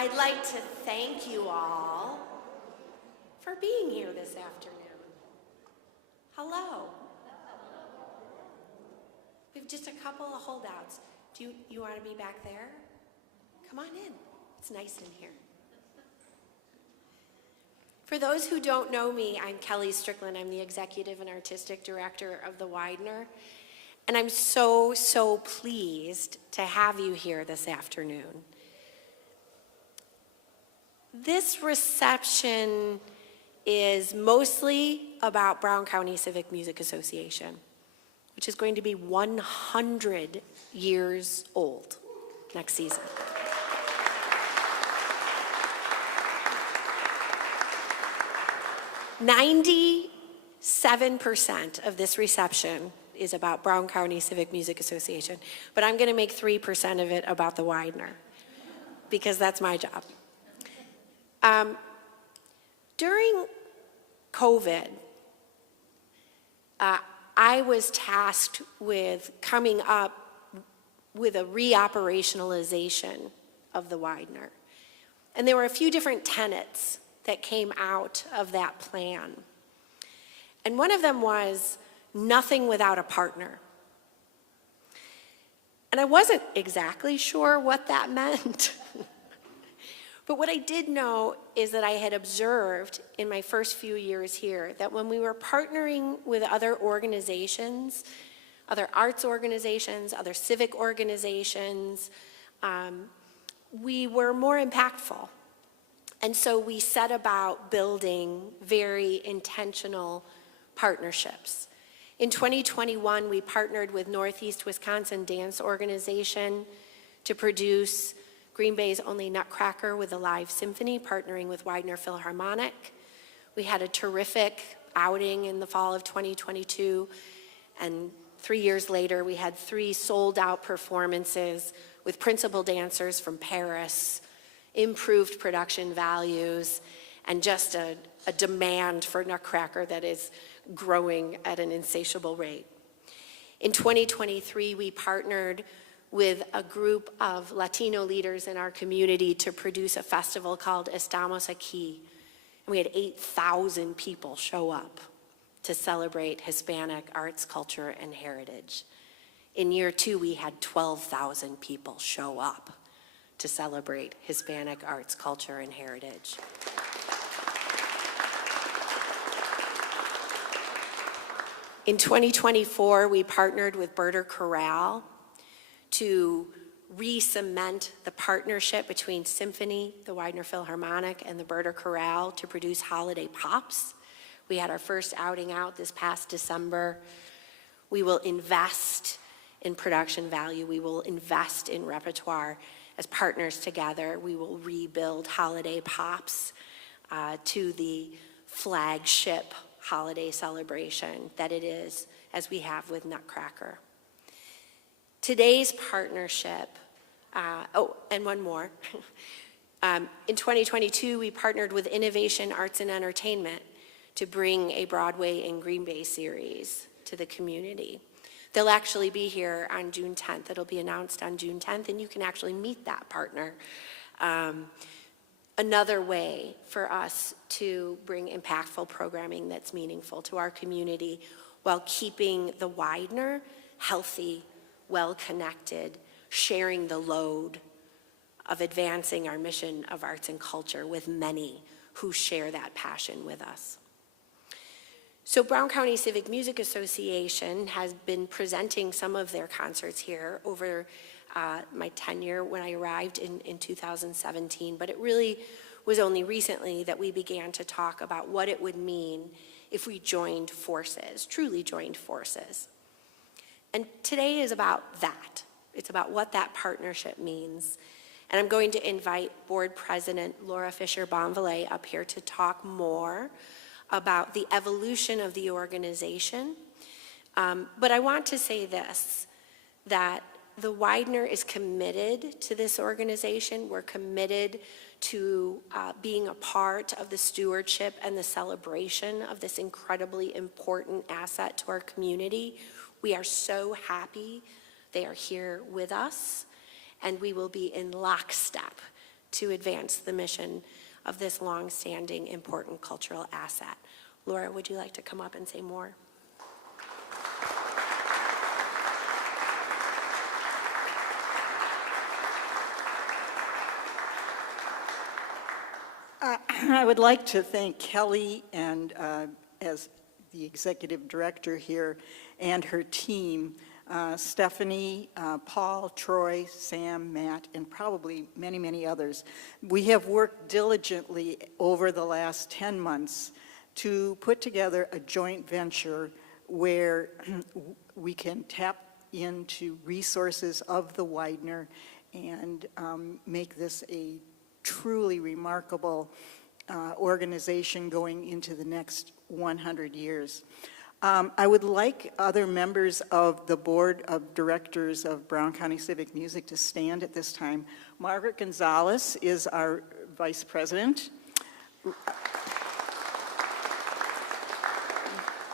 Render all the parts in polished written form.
I'd like to thank you all for being here this afternoon. Hello. We have just a couple of holdouts. Do you want to be back there? Come on in. It's nice in here. For those who don't know me, I'm Kelly Strickland. I'm the Executive and Artistic Director of the Weidner. And I'm so, so pleased to have you here this afternoon. This reception is mostly about Brown County Civic Music Association, which is going to be 100 years old next season. "97% of this reception is about Brown County Civic Music Association, but I'm going to make 3% of it about the Weidner, because that's my job. During COVID, I was tasked with coming up with a reoperationalization of the Weidner. And there were a few different tenets that came out of that plan. And one of them was nothing without a partner. And I wasn't exactly sure what that meant. But what I did know is that I had observed in my first few years here that when we were partnering with other organizations, other arts organizations, other civic organizations, we were more impactful. And so we set about building very intentional partnerships. In 2021, we partnered with Northeast Wisconsin Dance Organization to produce Green Bay's only Nutcracker with a live symphony, partnering with Weidner Philharmonic. We had a terrific outing in the fall of 2022, and 3 years later, we had 3 sold-out performances with principal dancers from Paris, improved production values, and just a demand for Nutcracker that is growing at an insatiable rate. In 2023, we partnered with a group of Latino leaders in our community to produce a festival called Estamos Aquí. And we had 8,000 people show up to celebrate Hispanic arts, culture, and heritage. In year 2, we had 12,000 people show up to celebrate Hispanic arts, culture, and heritage. In 2024, we partnered with Birder Chorale to re-cement the partnership between Symphony, the Weidner Philharmonic, and the Birder Chorale to produce holiday pops. We had our first outing out this past December. We will invest in production value. We will invest in repertoire. As partners together, we will rebuild holiday pops to the flagship holiday celebration that it is, as we have with Nutcracker. Today's partnership, and one more. In 2022, we partnered with Innovation Arts and Entertainment to bring a Broadway in Green Bay series to the community. They'll actually be here on June 10th. It'll be announced on June 10th, and you can actually meet that partner. Another way for us to bring impactful programming that's meaningful to our community while keeping the Weidner healthy, well-connected, sharing the load of advancing our mission of arts and culture with many who share that passion with us. So Brown County Civic Music Association has been presenting some of their concerts here over my tenure when I arrived in 2017, but it really was only recently that we began to talk about what it would mean if we joined forces, truly joined forces. And today is about that. It's about what that partnership means. And I'm going to invite Board President Laura Fisher-Bonvalet up here to talk more about the evolution of the organization. But I want to say this, that the Weidner is committed to this organization. We're committed to being a part of the stewardship and the celebration of this incredibly important asset to our community. We are so happy they are here with us, and we will be in lockstep to advance the mission of this long-standing, important cultural asset. Laura, would you like to come up and say more? I would like to thank Kelly and as the executive director here and her team, Stephanie, Paul, Troy, Sam, Matt, and probably many, many others. We have worked diligently over the last 10 months to put together a joint venture where we can tap into resources of the Weidner and make this a truly remarkable organization going into the next 100 years. I would like other members of the Board of Directors of Brown County Civic Music to stand at this time. Margaret Gonzalez is our Vice President.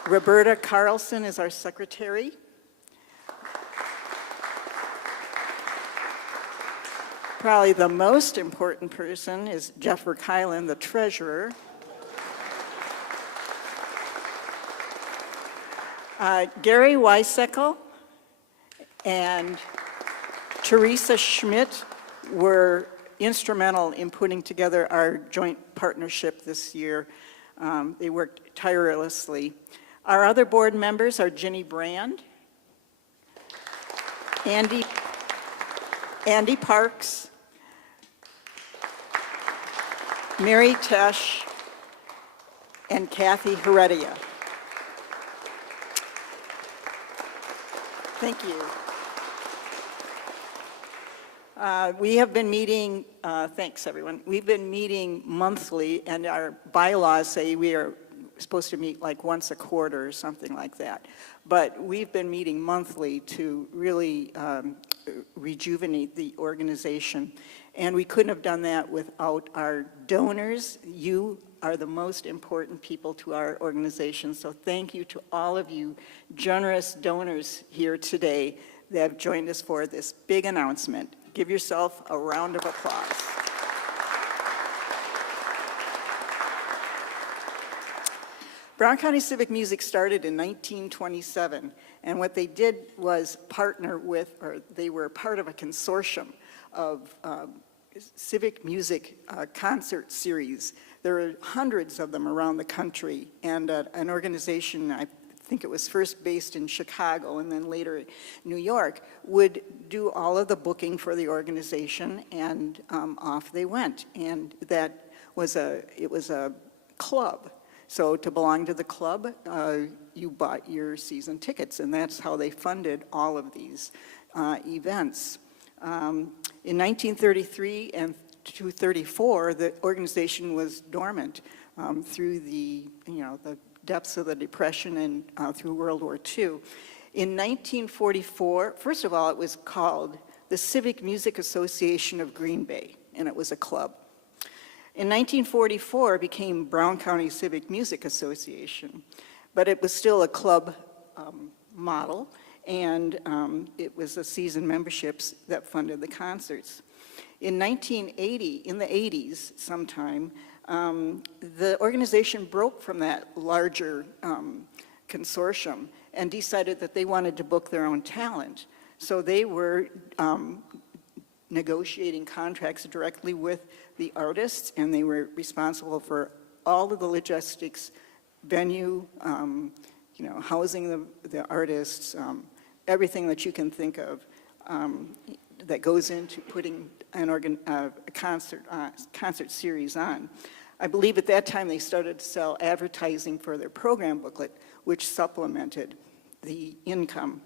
Roberta Carlson is our Secretary. Probably the most important person is Jeff Kylan, the Treasurer. Gary Weisekel and Teresa Schmidt were instrumental in putting together our joint partnership this year. They worked tirelessly. Our other board members are Ginny Brand, Andy Parks, Mary Tesh, and Kathy Heredia. Thank you. We have been meeting, thanks everyone. We've been meeting monthly, and our bylaws say we are supposed to meet like once a quarter or something like that. But we've been meeting monthly to really rejuvenate the organization. And we couldn't have done that without our donors. You are the most important people to our organization. So thank you to all of you generous donors here today that have joined us for this big announcement. Give yourself a round of applause. Brown County Civic Music started in 1927, and what they did was partner with, or they were part of a consortium of civic music concert series. There are hundreds of them around the country, and an organization, I think it was first based in Chicago and then later New York, would do all of the booking for the organization, and off they went. And that was it was a club. So to belong to the club, you bought your season tickets, and that's how they funded all of these events. In 1933 and 1934, the organization was dormant through the depths of the Depression and through World War II. In 1944, first of all, it was called the Civic Music Association of Green Bay, and it was a club. In 1944, it became Brown County Civic Music Association, but it was still a club model, and it was the season memberships that funded the concerts. In 1980, in the 80s sometime, the organization broke from that larger consortium and decided that they wanted to book their own talent. So they were negotiating contracts directly with the artists, and they were responsible for all of the logistics, venue, housing the artists, everything that you can think of that goes into putting a concert series on. I believe at that time they started to sell advertising for their program booklet, which supplemented the income.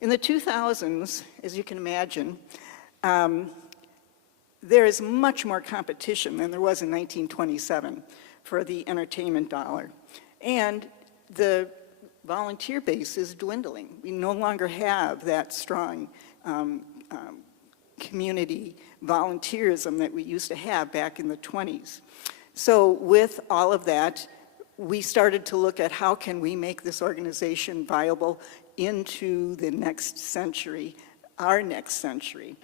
In the 2000s, as you can imagine, there is much more competition than there was in 1927 for the entertainment dollar. And the volunteer base is dwindling. We no longer have that strong community volunteerism that we used to have back in the 20s. So with all of that, we started to look at how can we make this organization viable into the next century, our next century.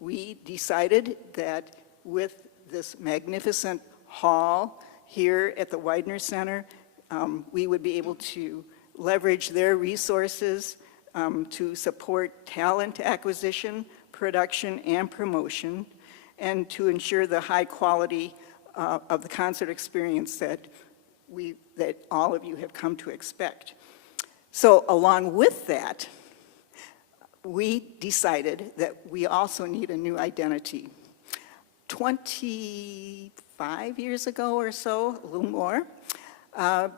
we decided that with this magnificent hall here at the Weidner Center, we would be able to leverage their resources to support talent acquisition, production, and promotion, and to ensure the high quality of the concert experience that all of you have come to expect. So along with that, we decided that we also need a new identity. 25 years ago or so, a little more, a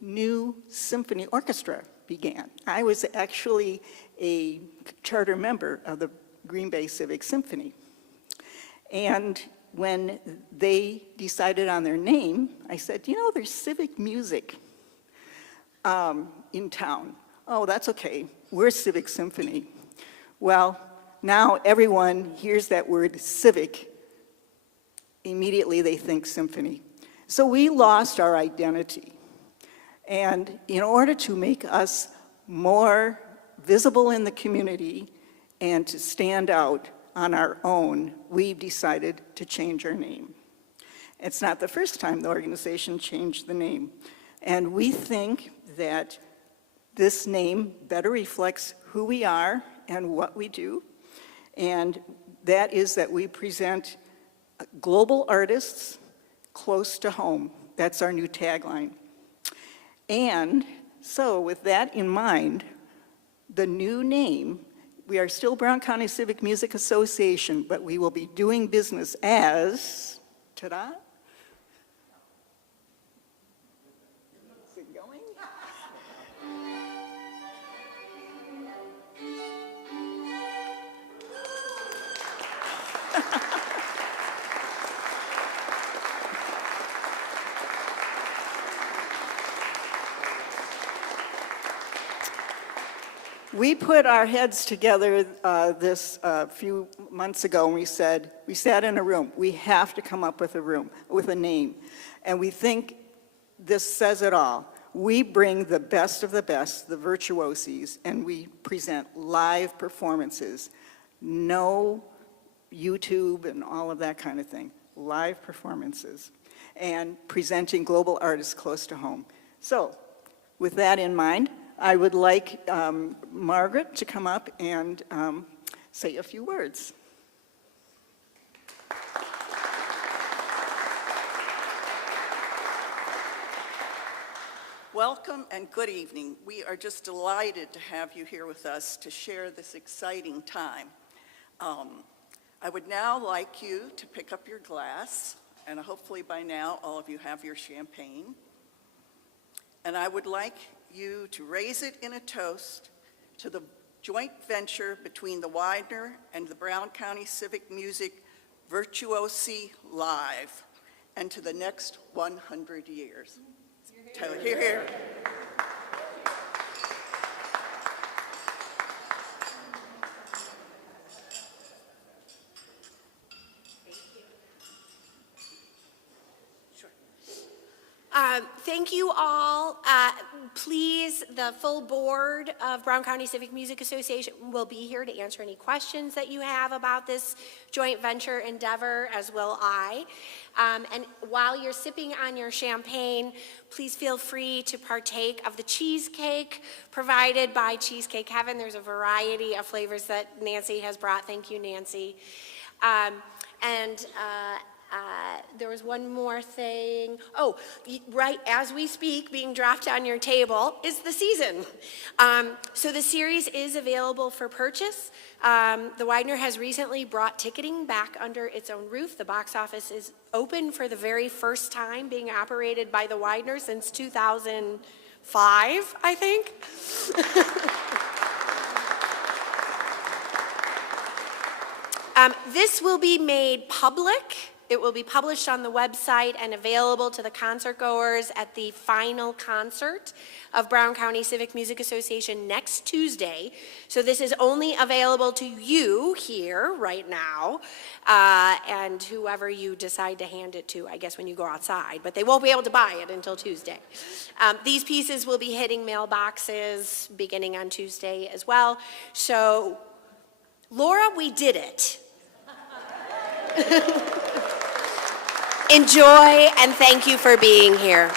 new symphony orchestra began. I was actually a charter member of the Green Bay Civic Symphony. And when they decided on their name, I said, you know, there's civic music in town. Oh, that's okay. We're Civic Symphony. Well, now everyone hears that word civic, immediately they think symphony. So we lost our identity. And in order to make us more visible in the community and to stand out on our own, we've decided to change our name. It's not the first time the organization changed the name. And we think that this name better reflects who we are and what we do. And that is that we present global artists close to home. That's our new tagline. And so with that in mind, the new name, we are still Brown County Civic Music Association, but we will be doing business as, ta-da? Is it going? We put our heads together this few months ago, and we sat in a room. We have to come up with a name. And we think this says it all. We bring the best of the best, the virtuoses, and we present live performances. No YouTube and all of that kind of thing. Live performances. And presenting global artists close to home. So, with that in mind, I would like Margaret to come up and say a few words. Welcome and good evening. We are just delighted to have you here with us to share this exciting time. I would now like you to pick up your glass, and hopefully by now all of you have your champagne. And I would like you to raise it in a toast to the joint venture between the Weidner and the Brown County Civic Music Virtuosi Live, and to the next 100 years. Hear, hear. Thank you all. Please, the full board of Brown County Civic Music Association will be here to answer any questions that you have about this joint venture endeavor, as will I. And while you're sipping on your champagne, please feel free to partake of the cheesecake provided by Cheesecake Heaven. There's a variety of flavors that Nancy has brought. Thank you, Nancy. There was one more thing. Oh, right as we speak, being dropped on your table is the season. So the series is available for purchase. The Weidner has recently brought ticketing back under its own roof. The box office is open for the very first time, being operated by the Weidner since 2005, I think. This will be made public. It will be published on the website and available to the concert goers at the final concert of Brown County Civic Music Association next Tuesday. So this is only available to you here right now, and whoever you decide to hand it to, I guess, when you go outside. But they won't be able to buy it until Tuesday. These pieces will be hitting mailboxes beginning on Tuesday as well. So Laura, we did it. Enjoy, and thank you for being here.